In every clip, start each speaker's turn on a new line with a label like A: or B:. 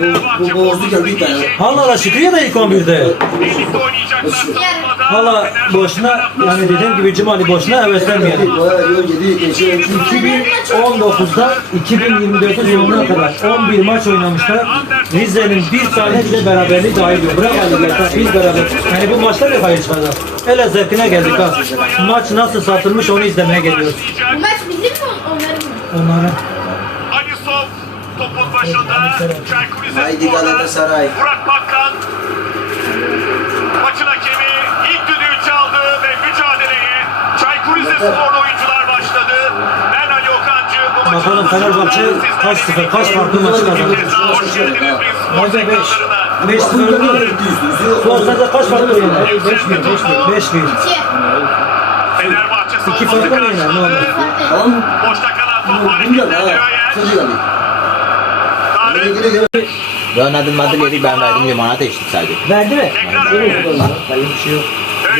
A: Bu bir tane.
B: yiyecek.
C: Allah Allah Şükrü'ye de ilk 11'de.
B: Birlikte oynayacaklar savunmada.
C: Valla
B: Fenerbahçe
C: boşuna yani dediğim gibi Cumali boşuna heveslenmeyelim.
A: Bayağı yol yedi. Geçen
C: 2019'da 2024 yılına kadar 11 maç oynamışlar. Rize'nin bir tane bile beraberliği dahil yok. Bırak halde biz beraber. Yani bu maçta bir hayır çıkacak. Hele zevkine geldik ha. Maç nasıl satılmış onu izlemeye geliyoruz.
D: Bu maç bizim mi onların mı?
C: Onların.
B: Çaykur
A: Haydi Galatasaray.
B: Burak Bakkan maçın hakemi ilk düdüğü çaldı ve mücadeleye Çaykur Rizesporlu oyuncular başladı. Ben Ali Okancı bu maçın
C: Bakalım Fenerbahçe kaç sıfır, kaç farklı maçı kazanır.
B: Hoş geldiniz. bir spor ekranlarına.
C: 5 0 Son sene kaç farklı yener? 5 1 5 1
D: İki.
B: Fenerbahçe savunması karşıladı. Boşta kalan top
A: Bilmiyorum
B: hareketlendiriyor bilgine
A: göre... Görmedim
E: madde yeri ben verdim limonata içtik sadece.
C: Verdi mi? Hayır bir şey yok.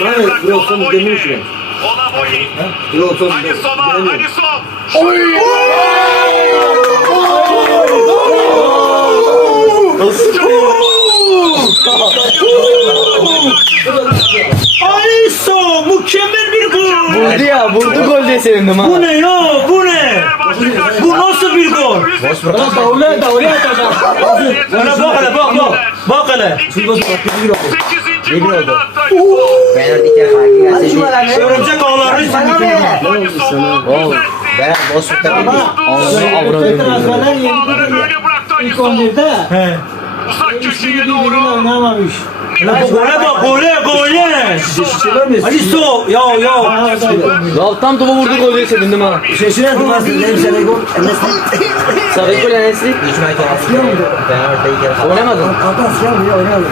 A: Yani
B: Brokson
A: demir işine. Brokson
B: demir işine.
A: Oy!
B: Nasıl çıkıyor?
C: Aliso mükemmel bir gol.
E: Vurdu ya, vurdu gol diye sevindim ha.
C: Bu ne ya, bu ne? خلاص اولاد
B: اولاد انا باقله باقله باقله شو
E: بس يقرا يقرا
C: Örümcek ağlarını
E: Ben Bosfor'da Ağzını avradım.
B: Böyle bıraktı İlk
C: 11'de
B: uzak köşeye doğru
A: oynamamış.
C: Goleba, gole, gole. Alisto, yo, yo. Ya
E: tam topa vurdu gol diye sevindim ha.
A: Şaşıran tutmasın. Hem Sarıgol, hem
E: de Sarıgol Enesli. Geçmek yansıyor muydu?
A: Ben oradayken. Oynamadın. Kaptan
B: sıkan bile oynamadım.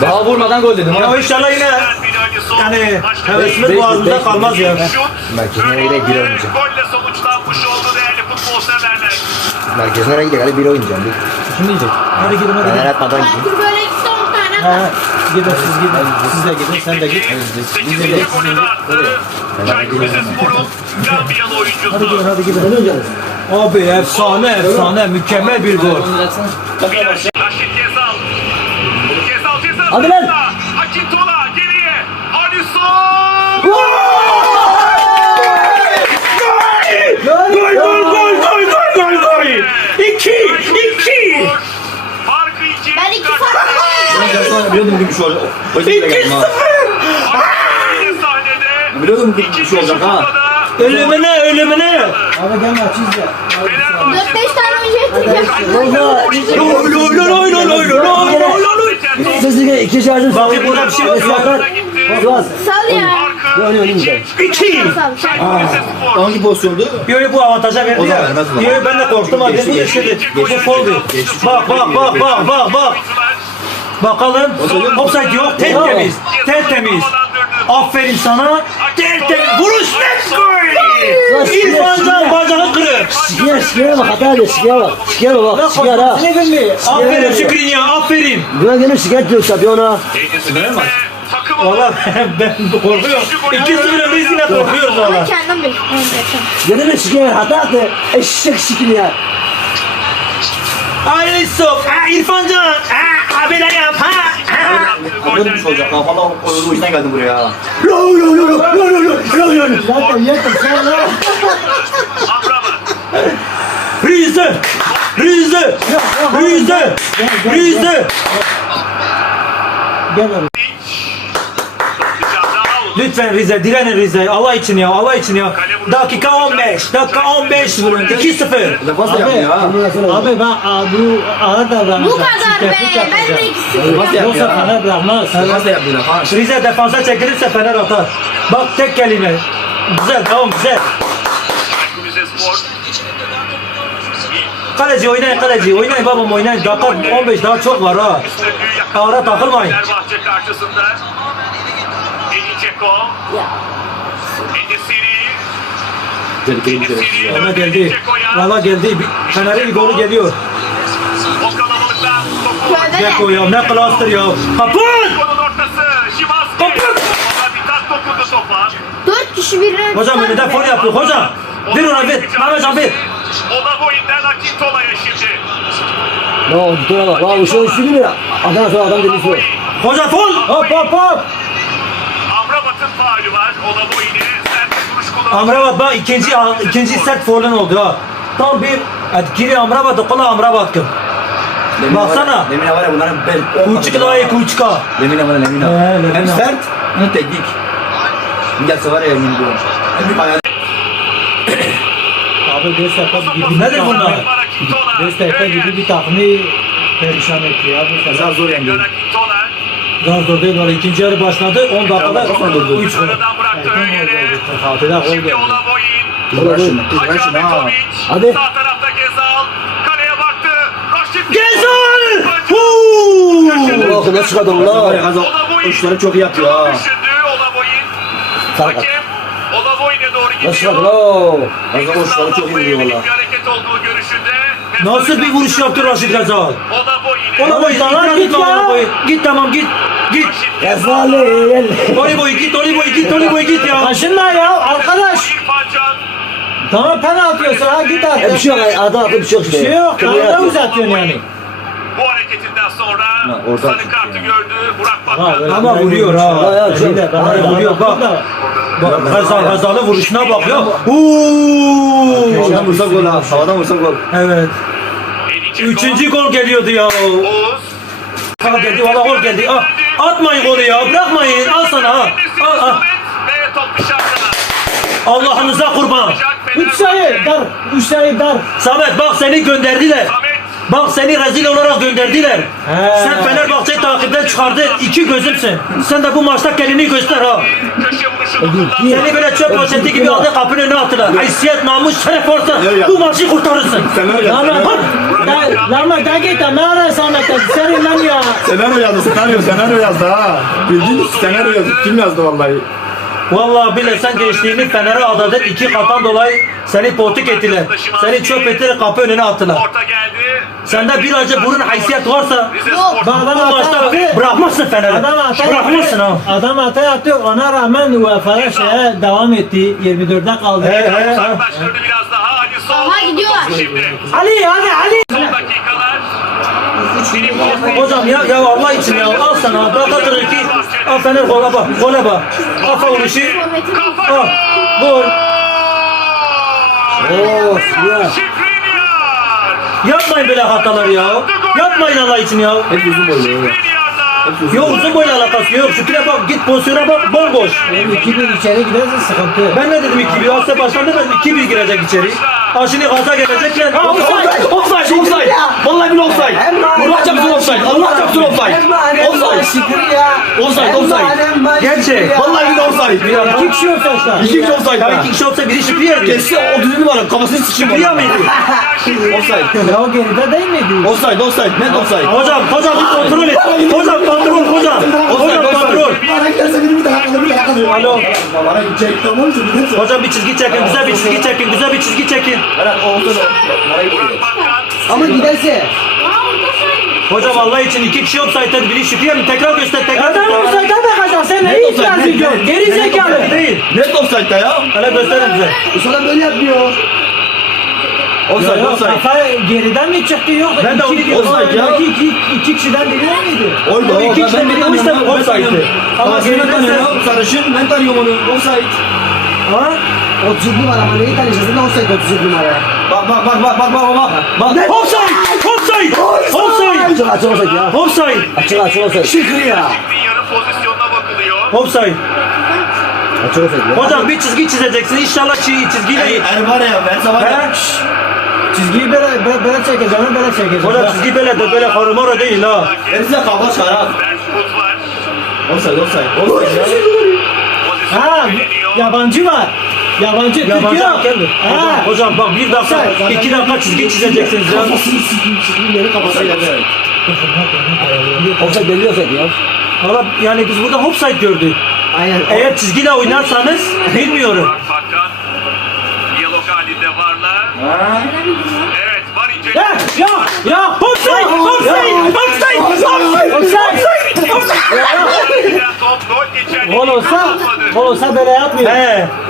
E: Daha vurmadan gol dedim.
C: Ya inşallah yine yani hevesimiz boğazımızda kalmaz ya.
E: Merkezine göre bir oynayacağım.
B: Golle sonuçlanmış oldu değerli futbol severler.
E: Merkezine göre bir oynayacağım.
C: Şimdi diyecek. Hadi gidin hadi. Gidin.
E: atmadan gideyim.
D: Çaykur böyle 10 tane
C: He.
D: atar.
C: Gidin siz gidin. Siz de gidin sen de git.
B: Sekizinci golü de attı. Çaykur Rizespor'un Gambiyalı
C: Hadi gidin
B: oyuncusu.
C: hadi gidin. Abi efsane efsane mükemmel bir gol.
B: Raşit Gezal. Gezal ceza
A: Hadi lan.
D: Fark
A: Biliyordum bugün bir şey olacak. O yüzden
C: İki
A: geldim ha.
B: sahnede.
A: Biliyordum bugün bir şey olacak ha.
C: Ölümüne ölümüne.
A: Abi maç izle.
B: Fenerbahçe
D: 4-5 tane oyuncu ekleyeceğim.
C: Lol lol lol lol lol lol lol lol.
A: Sesli iki şarjım.
C: Bakayım burada bir şey var mı?
A: Bas.
D: Sal ya.
B: Farkı ikiye
C: İki.
D: Sal.
B: Çaykur Rizespor.
A: Hangi pozisyondu?
C: Yo bu avantaja verdi
A: O da
C: ya.
A: vermez mi?
C: Yo ben de korktum abi. Bu geçti. Bu foldu. Bak bak bak bak bak bak. Bakalım. Offside yok. Tertemiz. Tertemiz. Aferin sana. Tertemiz. Vuruş net gol. İrfan Can bacağı kırık.
A: Şiker şiker bak hata ediyor şiker bak. Şiker bak ha.
C: Aferin Şükrü ya aferin.
A: Buna gene şikayet diyor tabii ona.
C: Valla ben korkuyorum. 2-0 öndeyiz yine korkuyoruz valla.
D: kendim bil.
A: Gene mi şiker hata attı. Eşek şikir ya.
C: Alisson. Ha İrfan Can. Ha abiler yap. Ha. ha.
A: Ölmüş olacak. Valla o yüzden geldim buraya. Yo yo yo yo yo yo yo yo yo. Zaten yeter sen lan.
C: Rize. Rize. Rize. Rize. Lütfen Rize, direnin Rize. Allah için ya, Allah için ya. Dakika 15, dakika 15, 2-0.
A: Defans da yaptı ya.
F: Abi ben bu ağır davranacağım.
D: Bu kadar be. Ben de ikisi.
F: Yoksa bana bırakmaz.
C: Rize defansa çekilirse Fener atar. Bak tek kelime. Güzel, tamam güzel. Kaleci oynayın kaleci, oynayın babam oynayın. Dakika 15 daha çok var ha. Ağra takılmayın.
B: Fenerbahçe karşısında Dzeko Endesiri Endesiri
C: Valla
B: döndü Edin
C: geldi. Valla geldi. Fener'in bir golü geliyor.
B: O kalabalıkta topu
C: ya ne klastır ya. Kapın!
B: Onun ortası Şimanski
C: Kapı!
B: Ona bir tak dokundu topa
D: 4 kişi birine
C: Hocam önünde fol yapıyor hocam. Ver ona ver. Mehmet Can ver.
B: Ona Olaboy'den Akintola'ya şimdi.
A: Ne oldu? Dur bak. Lan uşağın üstü gibi. Adam sonra adam delisi var.
C: Hoca fol.
F: Hop hop hop.
B: Faulü var. Olaboy'ne sert bir vuruş kullandı.
C: Amrabat bak ikinci ikinci sert foul'un oldu ha. Tam bir etkili Amrabat kola Amrabat kım. Baksana.
A: Lemine var ya bunların bel.
C: Kuçuk daha iyi kuçuk ha.
A: Lemine var Lemine.
C: He, Lemine.
A: Hem sert hem teknik. Gelse var ya yemin ediyorum. Hem ayağı.
F: Abi Göztepe gibi.
C: Nedir bunlar?
F: Göztepe gibi bir takımı perişan etti ya bu
A: Kazan
F: kadar.
A: zor yendi.
C: Değil var. İkinci yarı başladı. 10 dakikada 3 gol.
B: Aradan bıraktı ön yere.
F: Altıda gol
B: Şimdi.
A: Kız ver
B: Hacı. Ahmetoviç.
A: Hadi.
B: Sağ tarafta Gezal. Kaleye baktı. Raşit.
C: Gezal!
A: Allah nasıl çıkardı Allah. Kazan uçları çok iyi yapıyor ha.
B: Düşündü Olaboy'un.
A: Sakat.
B: Hakem Olaboy'ne doğru gidiyor.
A: Nasıl lan? Kazan
B: İkisi
A: uçları çok iyi
B: yönelik
A: valla.
B: bir hareket olduğu görüşünde. Ve
C: Nasıl bir vuruş yaptı Raşit Gezal?
B: Olaboy'ine.
C: Ona boy itiraz
F: git ya.
C: Git tamam git. Git.
B: Raşit
A: Gezali.
C: Oli boy git, Oli boy git, Oli boy git ya.
F: Kaşınma ya arkadaş. Tamam penaltı atıyorsun ha git
A: Ya bir
F: artık.
A: şey yok. Adam aklı bir şey yok
F: Bir
A: işte.
F: şey yok.
A: Atıyor.
F: uzatıyorsun yani.
B: Bu hareketinden sonra
A: Ha, orada
B: sarı
A: atıyor
B: kartı gördü. Burak
F: Ha,
B: Bakan.
F: öyle.
C: Ama vuruyor ha.
A: Ha, ya, çok-
C: vuruyor, bak. Bak Gezal, Gezal'ın vuruşuna bak ya. Uuu.
A: Havadan vursa gol ha. Havadan vursa gol.
C: Evet. Üçüncü gol geliyordu ya.
B: Oğuz.
C: Ha geldi, valla gol geldi. Ah, atmayın golü ya, bırakmayın. Al sana ha. Al, al. Allah'ınıza kurban.
F: Üç sayı dar. Üç sayı dar.
C: Samet bak seni gönderdiler. Bak seni rezil olarak gönderdiler.
F: He.
C: Sen Fenerbahçe'yi takipten çıkardı. iki gözümsün. Sen de bu maçta kendini göster ha. Seni böyle çöp poşeti gibi aldı kapının önüne attılar. Haysiyet, namus, şeref varsa bu maçı kurtarırsın.
F: Lan lan lan lan da git ne ara Samet'e senin lan ya.
A: Senaryo yazdı, senaryo, senaryo yazdı ha. Bildiğin senaryo yazdı. Kim yazdı vallahi?
C: Vallahi bile sen gençliğini Fener'e adadın iki kattan dolayı seni potik ettiler. Seni çöp ettiler kapı önüne attılar.
B: Orta geldi.
C: Sende bir acı burun haysiyet varsa
D: Yok.
F: Adam
C: bu maçta
F: yaptı.
C: bırakmazsın Fener'i.
F: Adam hata
C: ha.
F: Adam hata yaptı. Ona rağmen UEFA'ya şeye devam etti. 24'de kaldı.
C: He, he.
B: Biraz daha. Ali sol.
D: Aha, gidiyorlar.
F: Ali hadi Ali.
C: Hocam ya ya Allah için ya al sana bırak atır ki al Fener gola bak gola bak. Kafa vuruşu al gol
A: Oo, ya.
C: Yapmayın böyle hatalar ya. Yapmayın Allah için ya.
A: Hep uzun boylu.
B: Şifriniyer'da.
C: yok uzun boyla alakası yok. Şükrü'ye bak git pozisyona bak bomboş
F: Benim 2000 içeri giderse sıkıntı.
C: ben ne dedim 2-1 Asya baştan demedim 2-1 girecek içeri ha şimdi gaza gelecekler ha offside offside offside vallahi bir offside Allah çarpsın offside Allah çarpsın offside offside
A: Şükür ya.
C: offside offside gerçek
A: Vallahi bir de offside.
C: Ya,
F: İki kişi işte.
A: İki kişi offside.
C: ya
A: ha.
C: iki kişi olsa biri Şükrü'ye diyor
A: Kesse o düzeni var. Kafasını sıçayım.
C: Şükrü'ye miydi
A: Offside.
F: Ya o geride değil miydi?
A: Offside, offside. Net offside.
C: Hocam, hocam bir kontrol et. Hocam kontrol, hocam. Hocam kontrol. Alo.
A: Giderse.
C: Hocam bir çizgi çekin, güzel bir çizgi çekin, güzel bir çizgi çekin.
A: Berat o offside. Bana gidiyor.
B: Bakan.
A: Ama giderse.
C: Hocam Allah için iki kişi offside'den biri Şükrü'ye mi? Tekrar göster, tekrar
F: Adam
C: göster.
F: olsaydı bakacak. Sen neyi itiraz ediyorsun? Geri zekalı.
C: Değil.
A: Net offside'da ya.
C: Hele gösterin bize.
A: Bu sana böyle yapmıyor. Offside,
F: Yok
A: offside.
F: kafa geriden mi çıktı yok?
C: Ben de
F: iki, offside ya. İki, iki, iki kişiden biri var mıydı?
A: Oydu
C: O iki kişiden biri o işte offside'di. Ama geriden sen...
A: Sarışın ben tanıyorum onu. Offside.
C: Ha?
G: 30 numara ama neyi tanışırsın? Offside 30 numara.
A: Bak bak bak bak bak bak bak. Bak.
C: Offside! Offside! Offside!
G: Açık açık offside ya.
C: Offside!
G: Açık açık offside. Şükür ya.
B: Şifrinyer'in pozisyonuna bakılıyor.
C: Offside!
G: Açık offside ya.
C: Hocam bir çizgi çizeceksin. İnşallah çi- çizgiyle...
A: Er var ya ben ya.
C: He?
F: Çizgiyi böyle, böyle, böyle çekeceğim, böyle çekeceğim.
C: Hocam çizgi böyle de böyle karımara değil ha.
A: Hepsine kavga çıkar ha.
B: Berkut var.
A: Offside, offside. Offside ya.
F: Ha, yabancı var. Yabancı,
C: Yabancı
F: Türk yok.
C: hakem mi? Hocam,
F: Ha.
C: hocam bak bir dakika,
F: Offside.
C: iki dakika çizgi çizeceksiniz ya.
A: Kafasını sikeyim, beni.
G: Offside belli offside ya.
C: Valla yani biz burada offside gördük.
G: Aynen.
C: Eğer çizgiyle oynarsanız bilmiyorum.
B: Burak Bakan. Diyalog halinde varlar. Evet var ince.
F: Ya, ya, ya.
C: Offside! Offside! Offside! Offside!
F: Offside.
B: Top gol geçerli.
F: Gol olsa, gol olsa böyle yapmıyor.
C: He!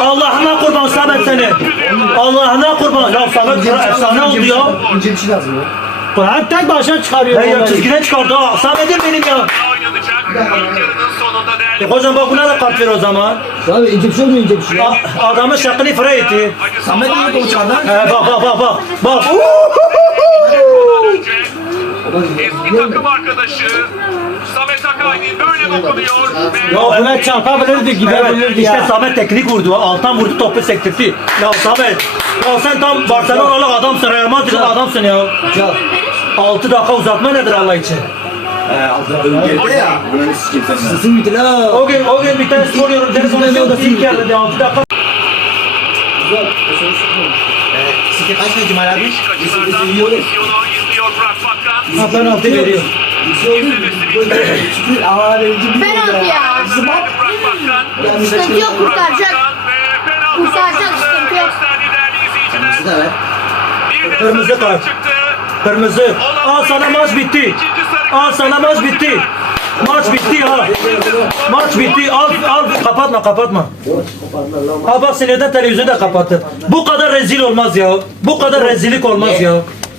C: Allah'ına kurban Samet seni. Allah'ına kurban. Ya Samet efsane oldu ya.
G: İnce bir şey lazım ya.
F: Kur'an tek başına çıkarıyor.
C: Hey ya çizgiden çıkardı ha. Samet'im benim ya.
B: Oynanacak. İlk yarının sonunda değerli.
C: E hocam bak buna da kart ver o zaman.
G: Abi ince bir şey olmuyor ince bir şey.
C: Adamın şaklını fıra etti.
B: Samet
A: Samet mi lan?
C: He bak bak bak bak. Bak.
B: eski takım arkadaşı Samet
C: Ya
F: Buna çarpabilirdi, gidebilirdi
C: Evet, işte. Samet teknik vurdu. Alttan vurdu topu sektirdi. Ya Samet. Ya sen tam Barcelona'lı adamsın. Real Madrid'li adamsın ya.
G: Ya.
C: 6 dakika uzatma nedir Allah için?
G: Sesin bitti la.
C: O gün o gün bir tane spor yorum ders konuşuyordu. İlk yarıda 6 dakika.
A: Sikeyim kaç ne Cemal abi?
B: Kaçılardan pozisyonu izliyor Burak Bakkan.
C: Ha penaltı veriyor.
D: Penaltı ya.
B: Burak Bakkan.
D: Sıkıntı yok kurtaracak. Kurtaracak, sıkıntı yok.
B: değerli izleyiciler.
A: ver.
B: Bir
C: Kırmızı kart.
B: çıktı.
C: Kırmızı. Al sana maç bitti. Al sana maç bitti. Maç bitti ya. Maç bitti. Al al kapatma kapatma. Ha bak sinirden televizyonu da kapattı. Bu kadar rezil olmaz ya. Bu kadar rezillik olmaz ya.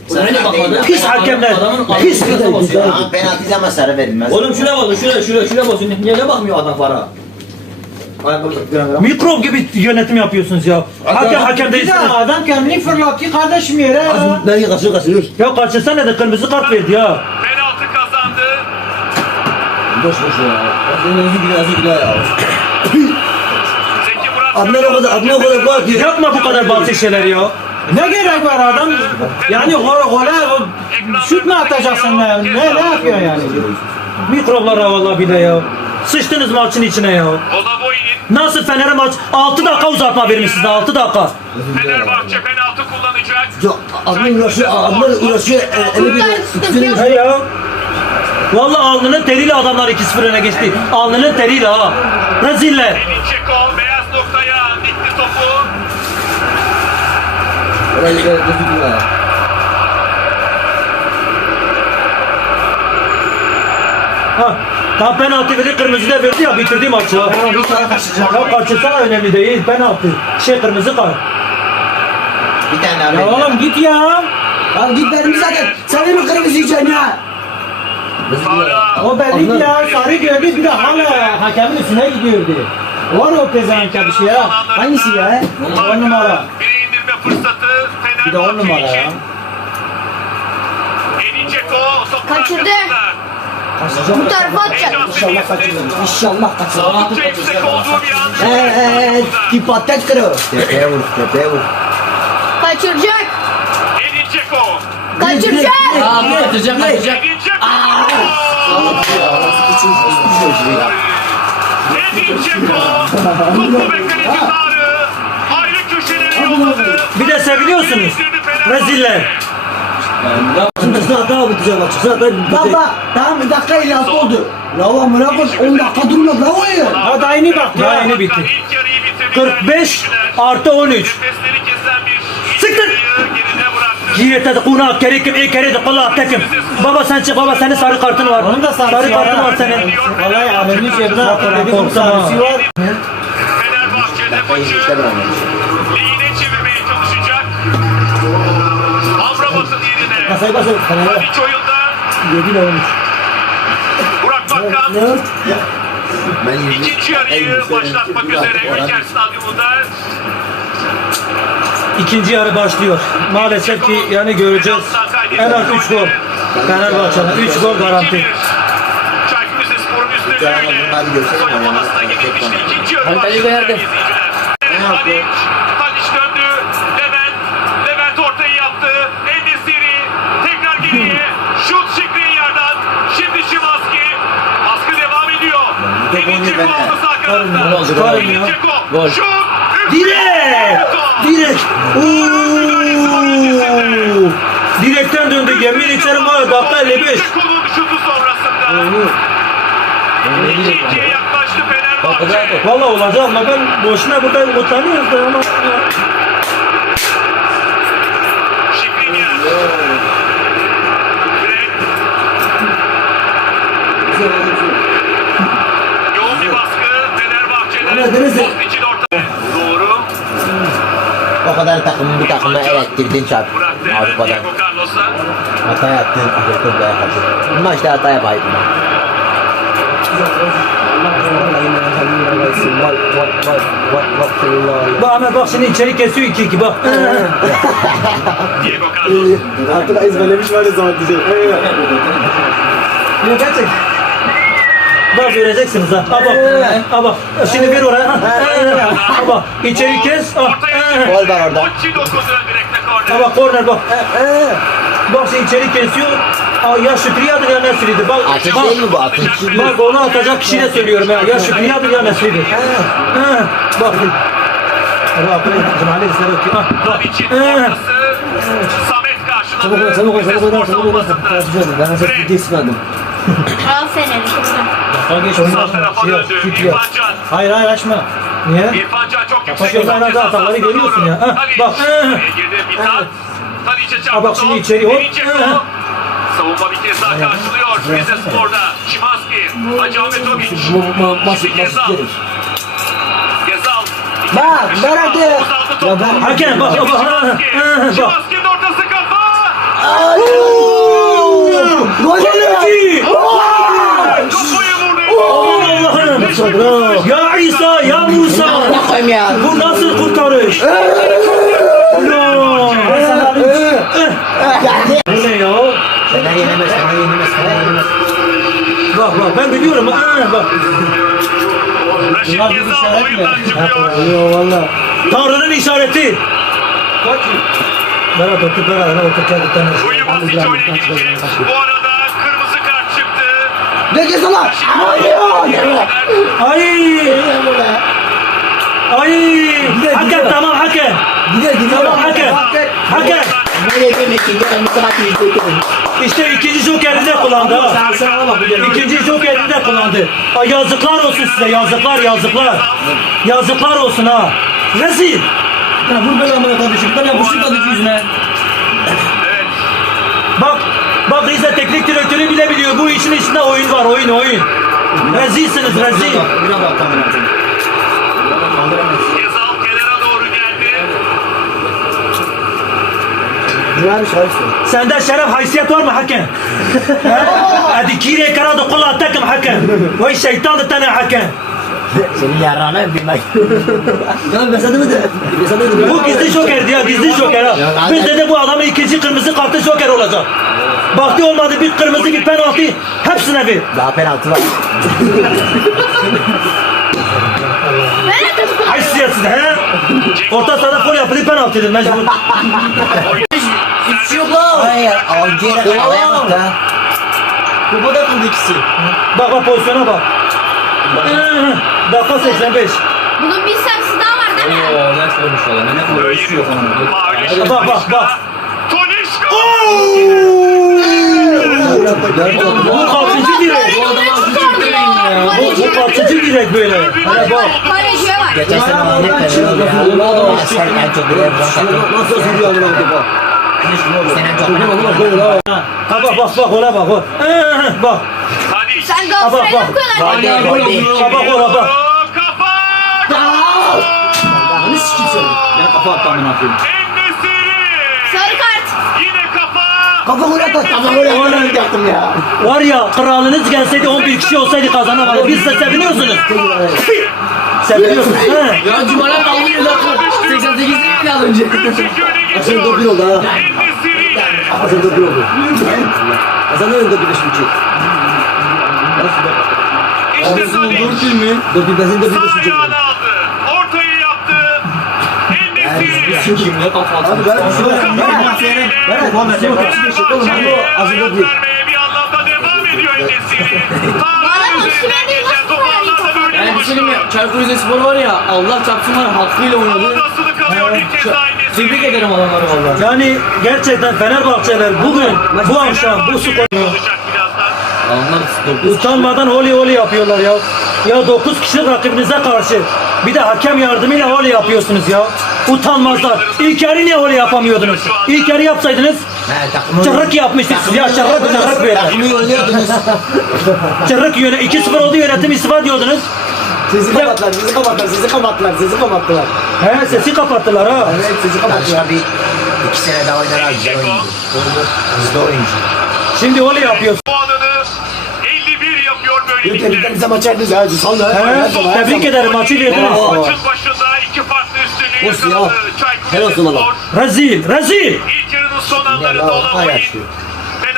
A: Sana ne bakmadın?
C: Pis hakemler. Pis.
A: Aa, penaltı ama sarı verilmez.
E: Oğlum şuna bakın şuna şuna şuna bakın. Niye ne bakmıyor adam para?
C: Mikrop gibi yönetim yapıyorsunuz ya. Hakem hakem
F: Bir
C: değilsiniz.
F: de adam kendini fırlattı kardeşim yere ya.
G: Ben kaçıyor kaçıyor.
C: Ya kaçırsana da kırmızı kart verdi ya.
B: Penaltı kazandı.
G: Boş boş ya. Özü güle özü güle ya. Adnan o kadar Adnan o kadar ki.
C: Yapma bu kadar basit şeyler ya.
F: Ne gerek var adam? Yani gol gole şut mu atacaksın ne? Ne, ne yapıyor yani?
C: Mikroplar ha vallahi bile ya. Sıçtınız maçın içine ya. Nasıl Fener'e maç 6 dakika uzatma vermişsiniz 6 dakika.
B: Fenerbahçe penaltı kullanacak.
G: Ya Adnan uğraşıyor Adnan uğraşıyor. e, Eli bir.
C: He ya. Vallahi alnının teriyle adamlar 2-0 öne geçti. Alnının teriyle ha. Reziller.
G: Özü güle ya.
C: Ha. Tam penaltı verdi kırmızı da verdi ya bitirdi maçı. Ya
A: Bir tane kaçacak.
C: Ya kaçırsana önemli değil penaltı. Şey kırmızı kart.
A: Bir tane
F: Ya
A: abi.
F: oğlum git ya.
G: Abi git dedim zaten. Sen mi kırmızı yiyeceksin ya?
F: O belli ya sarı gördü bir de hala hakemin üstüne gidiyordu. Var o pezevenk bir şey ya.
G: Hangisi ya?
F: On numara.
B: Fırsatı
F: Bir de on numara ya.
B: Çeko topun
D: Kaçırdı.
B: arkasında.
D: Bu tarafa atacak.
G: İnşallah
B: seviyesi.
G: kaçırır. İnşallah kaçırır.
B: Oldukça yüksek olduğu bir an.
G: Eee tip atlet kırıyor.
A: Tepeye vur, tepeye vur.
D: Kaçıracak.
B: Elin Çeko.
D: Kaçıracak.
E: Aa bu kaçacak kaçacak.
B: Elin Çeko. Edin Çeko. Topu ve kaleci Tarık.
C: Bir de seviniyorsunuz. Reziller.
G: Çıksın hata bitecek bak çıksın hata bitecek. Baba tamam bir dakika 56 oldu. Lava mına koş 10 dakika durmadı la oyun.
F: Ha daha yeni bak
C: Daha
F: ya.
C: yeni bitti.
B: İlk yarıyı bitirdi.
C: 45 artı 13.
B: Nefesleri kesen bir ilk
C: Siktir. Giyete de kuna kerikim iyi kere de kula tekim. Baba sen çık baba senin sarı kartın var.
F: Onun da
C: sarı
F: var.
C: kartın var senin.
F: Vallahi Alem'in cebine
C: Korksana.
F: sarısı var.
B: Fenerbahçe'de maçı
G: Kasayı basın.
B: Tadiç oyunda
G: 7 olmuş.
B: Burak Bakkan
G: Ne?
A: Ben
B: ikinci yarıyı başlatmak üzere Ülker Stadyumunda
C: İkinci yarı başlıyor. Maalesef ki yani göreceğiz. En az 3 gol. Fenerbahçe'den 3 gol garanti.
B: 2-1. Çaykur Rizespor'un üstünlüğüyle
A: Hadi görsene
B: soyunma
A: bana.
B: odasına gidilmişti. İkinci yarı
E: Hadi
B: başladı
E: nerede?
B: golü benden. Varım
C: ya.
B: Varım
C: ya.
E: Gol.
C: Direk! Direk! Ooo! Direkten döndü. Yemin içerim var. Dakika 55.
B: Doğru.
C: Valla olacak ama ben boşuna burada utanıyoruz da ama.
G: Şikrinya. gördünüz mü? Doğru. O kadar
B: takım
G: bu
B: takıma el ettirdin çarp. Avrupa'dan.
G: Hata yaptın. Avrupa'dan da yapardın. Bu maçta hata yapaydın.
C: Bak Ahmet bak şimdi içeri kesiyor iki iki bak.
B: Diego Carlos.
A: Artık ezberlemiş var ya zaten.
C: Ne gerçek? Bak göreceksiniz ha. Ha bak. Ha bak. Şimdi ver oraya. Ha, ha bak. İçeri kes. Ha.
G: Gol var orada.
C: Ha
B: korner.
C: bak korner bak. Bak şimdi içeri kesiyor. Aa, ya Şükriye'dir ya Nesri'dir. Bak,
G: Ateş
C: bak,
G: değil mi bu? Ateş değil
C: bak onu atacak kişi de söylüyorum ya. Ya Şükriye'dir ya Nesri'dir. Bak. Bak, Cumali. Ha, bak.
B: Samet karşıladı.
G: Çabuk ol, çabuk ol, çabuk ol, çabuk ol. Ben sana diyeceksin adım.
D: Aferin kızım.
B: Sağ tarafa döndü. İrfan Can.
F: Hayır hayır açma.
C: Niye?
B: İrfan Can çok yüksek.
C: Bak, Irfan Can hataları görüyorsun ya. Ha, bak.
B: Girdi Mithat. Tadic'e çarptı.
C: Bak şimdi içeri hop.
B: O. Savunma bir kez daha karşılıyor. Rize Spor'da. Şimanski. Hacı Şimdi
G: basit
B: Gezal.
G: gelir.
B: Gezal.
G: Bak.
B: Uzaldı topu.
G: Ya ben-
C: Hakem bak bak.
B: Şimanski'nin ortası kafa.
G: Gol
B: vurdu.
C: Allah'ım. Ya İsa ya Musa. Bu nasıl kurtarış? Bu ne ya?
G: Fener yenemez, Fener yenemez, Fener yenemez.
C: Bak bak ben biliyorum. Ha, bak.
B: Raşit
F: mi?
B: oyundan çıkıyor.
C: Eyvallah. Tanrı'nın işareti. Berat otur Berat. Otur. Gel bir tane.
B: Oyun basınca oyuna gidecek. Bu arada.
G: Ne diyorsun lan?
C: Ay. Ay. Hakem tamam hakem.
G: Gidiyor, gidiyor.
C: Tamam hakem. Hakem.
G: Ne yedim ikinci kırmızı kart yüzde
C: İşte ikinci jokerini de kullandı ha. İkinci de kullandı. Ay yazıklar olsun size yazıklar yazıklar. Yazıklar olsun ha. Rezil.
E: Ya vur böyle amına kardeşim. Bir tane yapıştır kardeşim yüzüne.
C: Bak Rize teknik direktörü bile biliyor bu işin içinde oyun var oyun oyun. Rezilsiniz rezil.
B: Geldi.
G: Güvenmiş abi
C: Sende şeref haysiyet var mı hakem? Hadi kire karadı kula takım hakem. Vay şeytan da tane hakem.
G: Senin yarağına bilmek. Ya besadı mı de? Besadı mı de?
C: Bu gizli jokerdi ya gizli joker ha. Biz de bu adamın ikinci kırmızı kartı joker olacak. Baktı olmadı bir kırmızı bir penaltı hepsine bir.
G: Daha penaltı var.
C: Haysiyetsiz he? Orta sahada gol yapıldı penaltıdır mecbur.
E: Hiç yok lan.
G: Hayır, avcı yere havaya bak da.
E: Kupada kaldı ikisi.
C: Bak bak pozisyona bak. Dakika 85.
D: Bunun bir sarısı daha var değil mi?
E: Oo yaş olmuş valla. Ne kadar yok.
B: Mavi
C: Bak, bak, bak.
B: Tolişko.
C: Bu kaçıncı direk?
E: Bu.
C: Bu, kaçıncı direk böyle? Hele bak.
D: Bak.
G: Geçen sene Ahmet Fener'de ya. Sen en çok bile Nasıl sürüyor amına koyayım bak. Sen en çok bile
C: Ha bak bak bak bak. bak. Ee, Bak.
D: Sen
C: Ha bak
D: Galatasaray'da
C: bak.
D: bu kadar.
C: Ha bak ola bak.
B: Kafa.
G: Hani sikim seni.
E: Ya kafa attı amına koyayım.
B: Endesiri.
D: Sarı kart.
B: Yine kafa.
G: Kafa gol at, kafa gol at. Gol yaptım ya.
C: Var ya kralınız gelseydi 11 kişi olsaydı kazanamadı. Biz de seviniyorsunuz. Seviniyorsunuz. He.
E: Ya Cumali dalga bir dakika. 88 değil mi az önce?
G: Hasan
B: geçiyor.
G: Dopil oldu ha. Hasan Dopil oldu. Hasan önünde bir beşim çek.
B: İşte Tadic.
E: mi?
G: Dopil bezin de bir
B: Sağ
G: beşim çek.
B: Endesiri.
E: Kim ne kafa attı?
G: Abi ben şöyle.
B: Fenerbahçe'ye
G: Hazırda değil.
B: bir anlamda devam ediyor böyle
E: Yani
B: buluştu.
E: mi? Çaykur Rizespor var ya Allah çarpsın var ya, hakkıyla oynadı. Tebrik ederim adamları valla.
C: Yani gerçekten Fenerbahçeler bugün, bu akşam, bu skor
B: olacak birazdan.
E: Adamlar 9
C: utanmadan holi holi yapıyorlar ya. Ya 9 kişilik rakibinize karşı bir de hakem yardımıyla holi yapıyorsunuz ya. Utanmazlar. İlk yarı niye holi yapamıyordunuz? İlk yarı yapsaydınız çırrık yapmıştık siz ya çırrık çırrık böyle.
G: Takımı yolluyordunuz.
C: Çırrık yöne 2-0 oldu yönetim istifa diyordunuz.
A: Sizi kapattılar, sizi kapattılar, sizi kapattılar, sizi kapattılar.
C: He sesi kapattılar ha.
A: Evet sesi kapatıyor. Başka bir iki sene daha oynar abi. Hızlı oyuncu.
C: Şimdi öyle yapıyor.
B: Puanını 51 yapıyor böylelikle.
A: Yeter bize maç erdiniz hadi salla.
C: He, tebrik ederim maçı verdiniz.
G: Olsun ya. Helal olsun valla.
C: Rezil, rezil.
B: İlk yarının son anlarında
A: Ya,
B: olan oyun.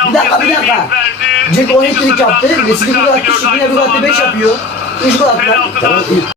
G: Bir dakika bir dakika. Jack 12
B: İkinci
G: yaptı. Resmi gol attı.
B: gördü
G: gol attı.
B: aynı
G: 5
B: zamanda.
G: yapıyor. 3 gol.
B: Penaltıdan